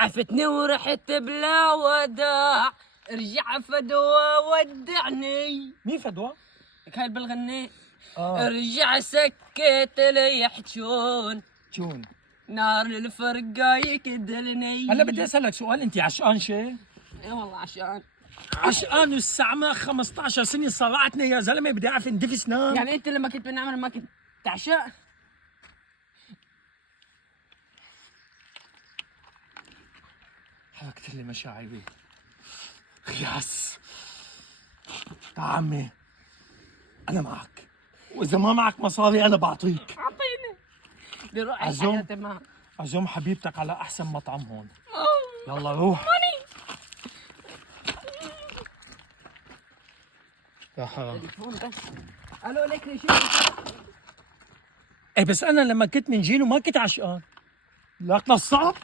عفتني ورحت بلا وداع، ارجع فدوى ودعني. مين فدوى؟ هاي بالغني. اه ارجع سكت لي حجون، جون. نار الفرقة يكدلني. هلا بدي اسالك سؤال، انت عشقان شيء؟ اي والله عشان عشقان والساعة ما 15 سنة صرعتني يا زلمة، بدي اعرف اندفس نام. يعني انت لما كنت بنعمل ما كنت تعشق؟ حركت لي مشاعري. خياس. يا عمي انا معك، واذا ما معك مصاري انا بعطيك. اعطيني بدي اروح اعيش عزوم. حياتي معك. عزوم حبيبتك على احسن مطعم هون. يلا روح. يا حرام. تليفون بس. الو لك شو؟ ايه بس انا لما كنت من جيله ما كنت عشقان. لك نصاب.